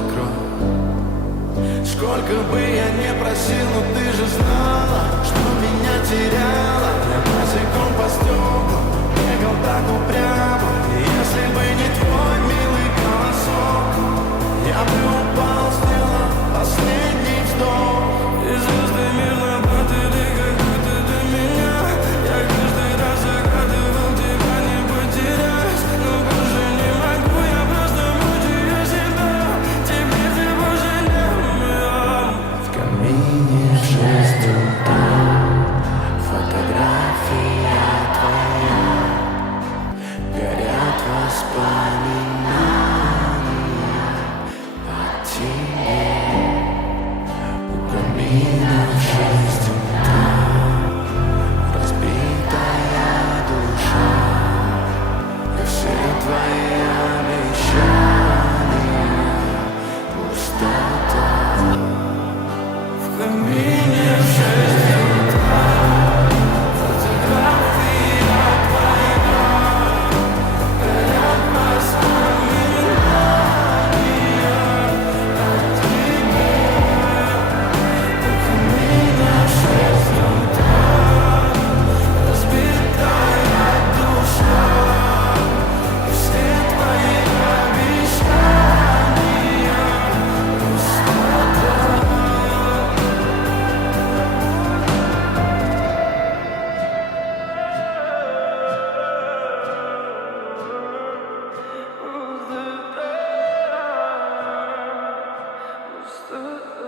закрой. Сколько бы я не просил, но ты же знала, что меня теряла. Я босиком по стеклам бегал так упрямо. И если бы не твой милый голосок, я бы упал, сделал последний вздох. И звезды мирно падали, как будто до меня. Я каждый раз загадывал тебя не потерять, но больше не могу, я просто мучаю себя. Теперь ты пожалел. В камине в 6 утра фотография твоя, горят воспоминания о тебе. У камина в 6 утра разбитая душа, и все твои обещания пустота. В камине в 6 утра фотография твоя, горят воспоминания о тебе. У камина в 6 утра разбитая душа, и все твои обещания пустота. Пустота.